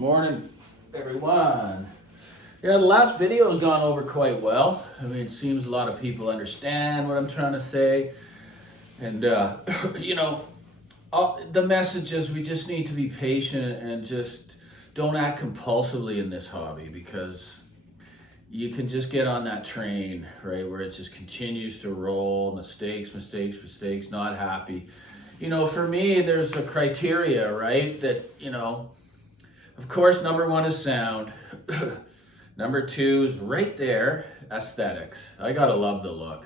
Morning, everyone. Yeah, the last video has gone over quite well. I mean, it seems a lot of people understand what I'm trying to say. And, you know, the message is we just need to be patient and just don't act compulsively in this hobby, because you can just get on that train, right, where it just continues to roll, mistakes, not happy. You know, for me, there's a criteria, right, that, of course, number one is sound. Number two is right there, aesthetics. I gotta love the look.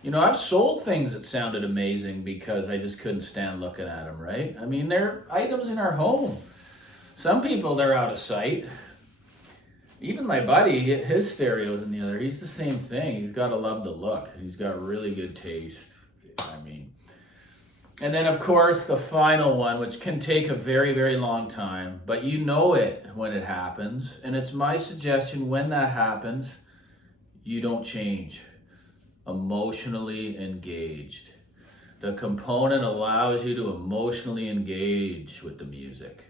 You know, I've sold things that sounded amazing because I just couldn't stand looking at them, right? I mean, they're items in our home. Some people, they're out of sight. Even my buddy, his stereo's in the other. He's the same thing. He's gotta love the look. He's got really good taste. And then, of course, the final one, which can take a very, very long time, but you know it when it happens. And it's my suggestion, when that happens, you don't change. Emotionally engaged. The component allows you to emotionally engage with the music.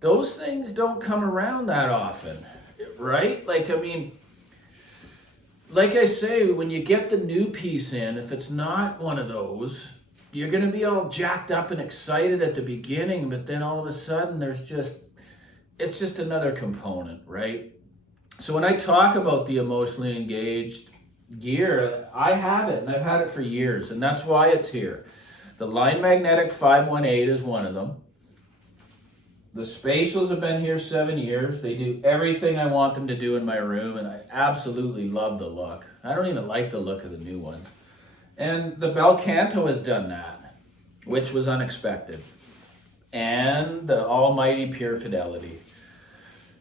Those things don't come around that often, right? Like I say, when you get the new piece in, if it's not one of those, you're going to be all jacked up and excited at the beginning, but then all of a sudden it's just another component, right? So when I talk about the emotionally engaged gear, I have it, and I've had it for years, and that's why it's here. The Line Magnetic 518 is one of them. The Spatials have been here 7 years. They do everything I want them to do in my room, and I absolutely love the look. I don't even like the look of the new one. And the Bel Canto has done that, which was unexpected. And the almighty Pure Fidelity.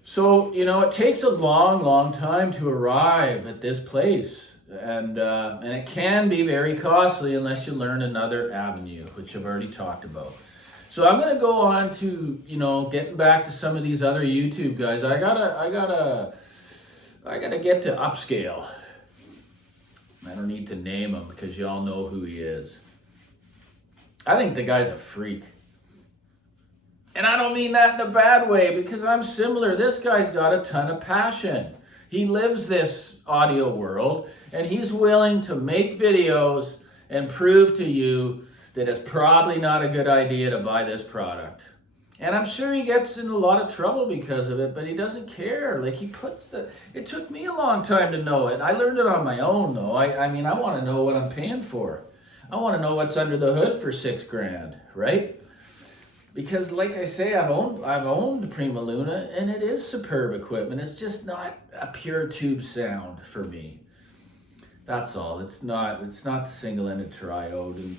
So, it takes a long, long time to arrive at this place. And it can be very costly unless you learn another avenue, which I've already talked about. So I'm going to go on to, getting back to some of these other YouTube guys. I gotta get to Upscale. I don't need to name him because you all know who he is. I think the guy's a freak. And I don't mean that in a bad way, because I'm similar. This guy's got a ton of passion. He lives this audio world, and he's willing to make videos and prove to you that it's probably not a good idea to buy this product. And I'm sure he gets in a lot of trouble because of it, but he doesn't care. Like, it took me a long time to know it. I learned it on my own, though. I mean, I want to know what I'm paying for. I want to know what's under the hood for $6,000, right? Because, like I say, I've owned Prima Luna, and it is superb equipment. It's just not a pure tube sound for me. That's all. It's not the single-ended triode, and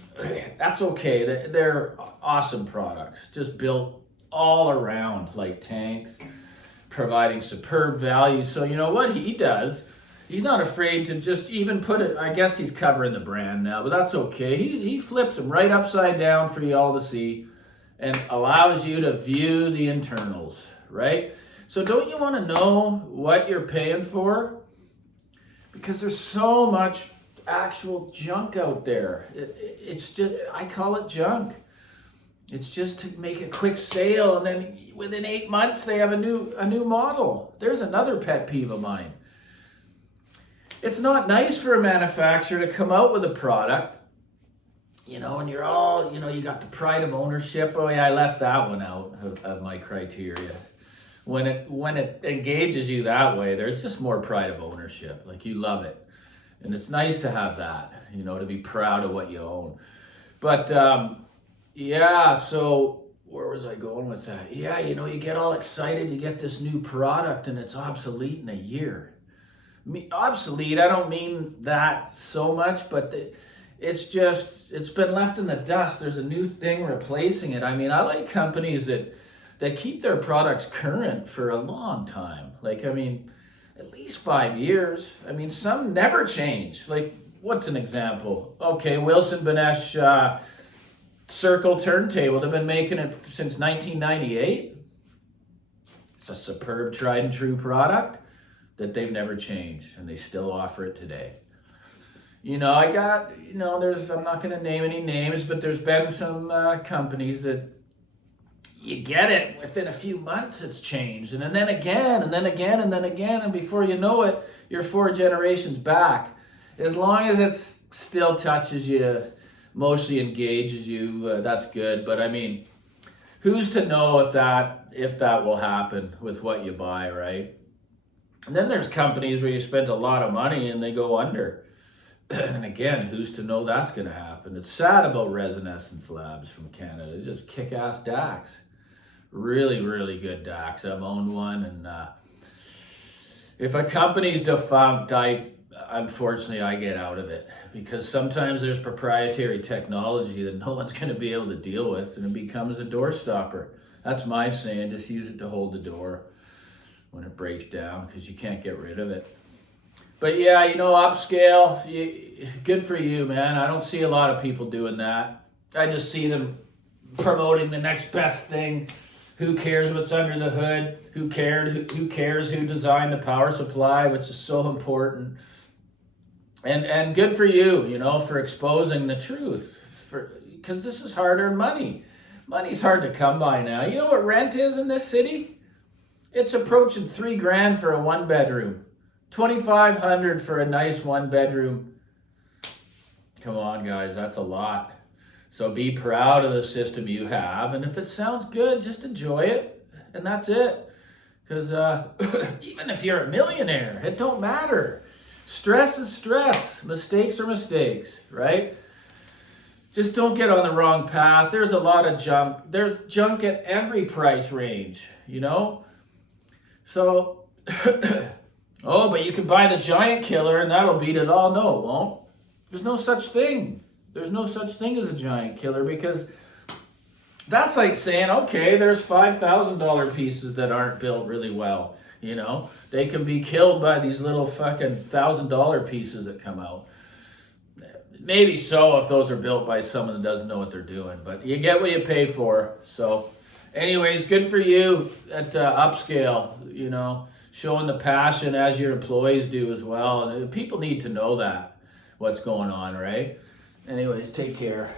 that's okay. They're awesome products, just built all around like tanks, providing superb value. So you know what he does? He's not afraid to just even put it. I guess he's covering the brand now, but that's okay. He flips them right upside down for you all to see, and allows you to view the internals, right? So don't you want to know what you're paying for? Because there's so much actual junk out there. It's just, I call it junk. It's just to make a quick sale, and then within 8 months they have a new model. There's another pet peeve of mine. It's not nice for a manufacturer to come out with a product, and you're all, you got the pride of ownership. Oh yeah, I left that one out of my criteria. When it engages you that way, there's just more pride of ownership. Like, you love it. And it's nice to have that, to be proud of what you own. But, so where was I going with that? Yeah, you get all excited, you get this new product, and it's obsolete in a year. Obsolete, I don't mean that so much, but it's been left in the dust. There's a new thing replacing it. I mean, I like companies that keep their products current for a long time. Like, at least 5 years. Some never change. Like, what's an example? Okay, Wilson Benesch Circle turntable. They've been making it since 1998. It's a superb, tried and true product that they've never changed, and they still offer it today. I'm not going to name any names, but there's been some companies that you get it within a few months, it's changed, and then again, and then again, and then again, and before you know it, you're 4 generations back. As long as it still touches you, mostly engages you, that's good. But I mean, who's to know if that will happen with what you buy, right? And then there's companies where you spent a lot of money and they go under. And again, who's to know that's going to happen? It's sad about Resonance Labs from Canada. Just kick-ass DACs. Really, really good DACs. I've owned one, and if a company's defunct, unfortunately I get out of it, because sometimes there's proprietary technology that no one's going to be able to deal with, and it becomes a door stopper. That's my saying. Just use it to hold the door when it breaks down, because you can't get rid of it. But yeah, Upscale, good for you, man. I don't see a lot of people doing that. I just see them promoting the next best thing. Who cares what's under the hood? Who cares who designed the power supply, which is so important. And good for you, for exposing the truth. Because this is hard-earned money. Money's hard to come by now. You know what rent is in this city? It's approaching $3,000 for a 1-bedroom. $2,500 for a nice 1-bedroom. Come on, guys, that's a lot. So be proud of the system you have, and if it sounds good, just enjoy it, and that's it. Because even if you're a millionaire, it don't matter. Stress is stress. Mistakes are mistakes, right? Just don't get on the wrong path. There's a lot of junk. There's junk at every price range, So... Oh, but you can buy the giant killer and that'll beat it all. No, it won't. There's no such thing. There's no such thing as a giant killer, because that's like saying, okay, there's $5,000 pieces that aren't built really well. They can be killed by these little fucking $1,000 pieces that come out. Maybe so if those are built by someone that doesn't know what they're doing, but you get what you pay for. So anyways, good for you at Upscale, showing the passion as your employees do as well. And people need to know what's going on, right? Anyways, take care.